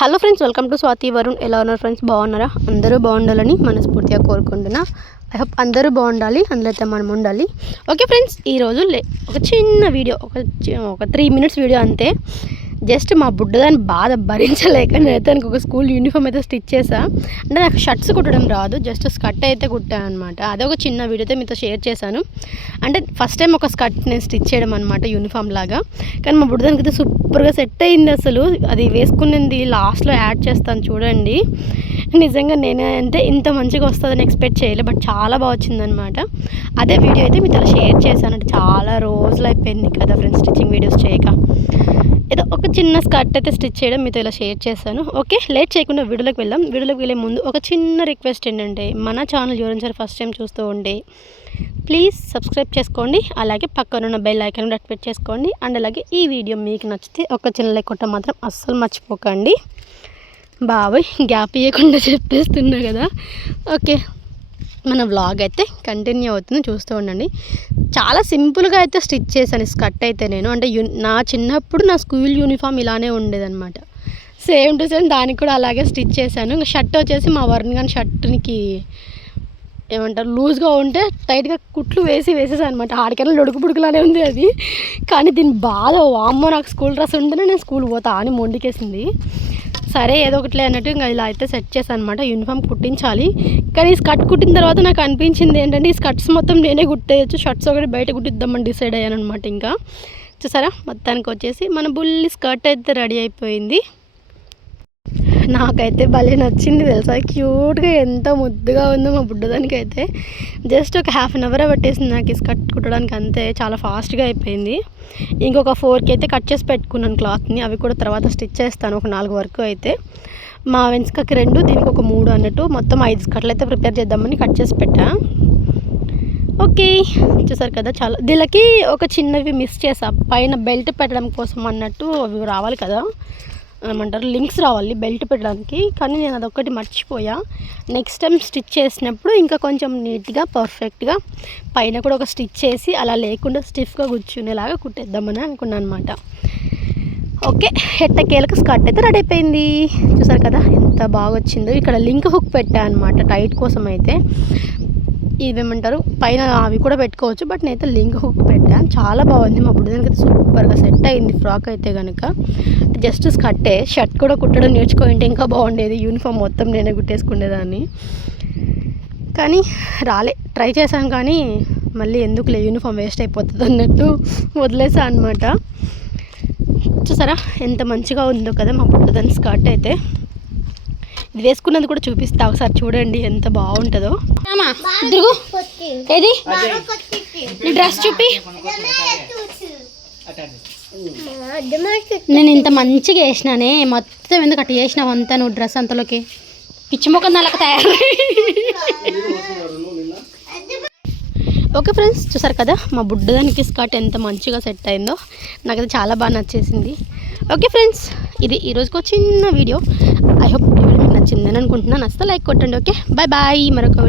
Hello friends, welcome to Swathi Varun. ఎలా ఉన్నారు friends? బాగున్నారా? అందరూ బాగుండాలని మనస్ఫూర్తిగా కోరుకుంటున్నా. ఐ హోప్ అందరూ బాగుండాలి, అందులో అయితే మనం ఉండాలి. ఓకే ఫ్రెండ్స్, ఈరోజు ఒక చిన్న వీడియో, ఒక 3 minutes వీడియో అంతే. జస్ట్ మా బుడ్డదాన్ని బాధ భరించలేక నేనైతే దానికి ఒక స్కూల్ యూనిఫామ్ అయితే స్టిచ్ చేసా. అంటే నాకు షర్ట్స్ కుట్టడం రాదు, జస్ట్ స్కర్ట్ అయితే కుట్టాను అనమాట. అదే ఒక చిన్న వీడియోతో మీతో షేర్ చేశాను. అంటే ఫస్ట్ టైం ఒక స్కర్ట్ నేను స్టిచ్ చేయడం అనమాట, యూనిఫామ్ లాగా. కానీ మా బుడ్డదానికి అయితే సూపర్గా సెట్ అయింది. అసలు అది వేసుకునేది లాస్ట్లో యాడ్ చేస్తాను చూడండి. నిజంగా నేనే అంటే ఇంత మంచిగా వస్తుందని ఎక్స్పెక్ట్ చేయలేదు, బట్ చాలా బాగా వచ్చిందనమాట. అదే వీడియో అయితే మీతో షేర్ చేశాను. అంటే చాలా రోజులు అయిపోయింది కదా ఫ్రెండ్స్ స్టిచ్చింగ్ వీడియోస్ చేయక. ఏదో ఒక చిన్న స్కర్ట్ అయితే స్టిచ్ చేయడం మీతో ఇలా షేర్ చేశాను. ఓకే, లేట్ చేయకుండా వీడియోలోకి వెళ్దాం. వీడియోలోకి వెళ్ళే ముందు ఒక చిన్న రిక్వెస్ట్ ఏంటంటే, మన ఛానల్ ఎవరైనా సరే ఫస్ట్ టైం చూస్తూ ఉంటే ప్లీజ్ సబ్స్క్రైబ్ చేసుకోండి. అలాగే పక్కనున్న బెల్ ఐకాన్ యాక్టివేట్ చేసుకోండి. అండ్ అలాగే ఈ వీడియో మీకు నచ్చితే ఒక చిన్న లైక్ కొట్టడం మాత్రం అస్సలు మర్చిపోకండి. బాబాయ్ గ్యాప్ ఇవ్వకుండా చెప్పేస్తున్నా కదా. ఓకే, మన వ్లాగ్ అయితే కంటిన్యూ అవుతుంది, చూస్తూ ఉండండి. చాలా సింపుల్గా అయితే స్టిచ్ చేశాను స్కర్ట్ అయితే నేను. అంటే నా చిన్నప్పుడు నా స్కూల్ యూనిఫామ్ ఇలానే ఉండేదన్నమాట. సేమ్ టు సేమ్ దానికి కూడా అలాగే స్టిచ్ చేశాను. ఇంకా షర్ట్ వచ్చేసి మా వరుణ్ గాని షర్ట్నికి ఏమంటారు, లూజ్గా ఉంటే టైట్గా కుట్లు వేసేసాను అనమాట. ఆడికైనా లొడుకు పుడుకులానే ఉంది అది. కానీ దీని బాధ, వామ్మో నాకు స్కూల్ డ్రెస్ ఉంటేనే నేను స్కూల్ పోతా అని మొండికేసింది. సరే ఏదో ఒకటిలే అన్నట్టు ఇంకా ఇలా అయితే సెట్ చేశాను అనమాట. యూనిఫామ్ కుట్టించాలి. కానీ ఈ స్కర్ట్ కుట్టిన తర్వాత నాకు అనిపించింది ఏంటంటే, ఈ స్కర్ట్స్ మొత్తం నేనే కుట్టేయచ్చు, షర్ట్స్ ఒకటి బయట కుట్టిద్దామని డిసైడ్ అయ్యాను అనమాట. ఇంకా చూసారా, మొత్తానికి వచ్చేసి మన బుల్లి స్కర్ట్ అయితే రెడీ అయిపోయింది. నాకైతే భలే నచ్చింది తెలుసా, క్యూట్గా ఎంత ముద్దుగా ఉందో మా బుడ్డదానికి అయితే. జస్ట్ ఒక 1/2 hour పట్టేసింది నాకు ఈ స్కర్ట్ కుట్టడానికి, అంతే. చాలా ఫాస్ట్గా అయిపోయింది. ఇంకొక 4కి అయితే కట్ చేసి పెట్టుకున్నాను క్లాత్ని, అవి కూడా తర్వాత స్టిచ్ చేస్తాను. ఒక 4 వరకు అయితే, మా వెన్స్కకి 2, దీనికి ఒక 3 అన్నట్టు మొత్తం 5 స్కర్ట్లు అయితే ప్రిపేర్ చేద్దామని కట్ చేసి పెట్టా. ఓకే, చూసారు కదా. చాలా దీనికి ఒక చిన్నవి మిస్ చేసా, పైన బెల్ట్ పెట్టడం కోసం అన్నట్టు అవి రావాలి కదా, ఏమంటారు, లింక్స్ రావాలి బెల్ట్ పెట్టడానికి. కానీ నేను అదొక్కటి మర్చిపోయా. నెక్స్ట్ టైం స్టిచ్ చేసినప్పుడు ఇంకా కొంచెం నీట్గా పర్ఫెక్ట్గా పైన కూడా ఒక స్టిచ్ చేసి అలా లేకుండా స్టిఫ్గా కూర్చునేలాగా కుట్టేద్దామని అనుకున్నాను అనమాట. ఓకే, ఎట్టకేలకు స్కర్ట్ అయితే రెడీ అయిపోయింది. చూసారు కదా ఎంత బాగా వచ్చిందో. ఇక్కడ లింక్ హుక్ పెట్టా అనమాట టైట్ కోసం అయితే. ఇవేమంటారు, పైన అవి కూడా పెట్టుకోవచ్చు, బట్ నేనైతే లింక్ హుక్ పెట్టాను. చాలా బాగుంది. మా బుడ్డదానికి అయితే సూపర్గా సెట్ అయింది ఫ్రాక్ అయితే కనుక. జస్ట్ స్కర్టే, షర్ట్ కూడా కుట్టడం నేర్చుకుంటే ఇంకా బాగుండేది. యూనిఫామ్ మొత్తం నేనే కుట్టేసుకునేదాన్ని. కానీ ట్రై చేశాను, కానీ మళ్ళీ ఎందుకులే యూనిఫామ్ వేస్ట్ అయిపోతుంది అన్నట్టు వదిలేసా అనమాట. చూసారా ఎంత మంచిగా ఉందో కదా మా బుడ్డదాని స్కర్ట్ అయితే. ఇది వేసుకున్నది కూడా చూపిస్తా ఒకసారి, చూడండి ఎంత బాగుంటుందో. ఏది నీ డ్రెస్ చూపి. నేను ఇంత మంచిగా వేసినానే, మొత్తం ఎందుకు అట్లా చేసినావు అంతా నువ్వు డ్రెస్ అంతలోకి? పిచ్చి మొక్క నల్లక తయారు. ఓకే ఫ్రెండ్స్, చూసారు కదా మా బుడ్డదానికి స్కర్ట్ ఎంత మంచిగా సెట్ అయిందో. నాకైతే చాలా బాగా నచ్చేసింది. ఓకే ఫ్రెండ్స్, ఇది ఈరోజుకి చిన్న వీడియో. ఐ హోప్ వీడియో మీకు నచ్చిందని అనుకుంటున్నాను. నచ్చితే లైక్ కొట్టండి. Okay, bye bye. మరొక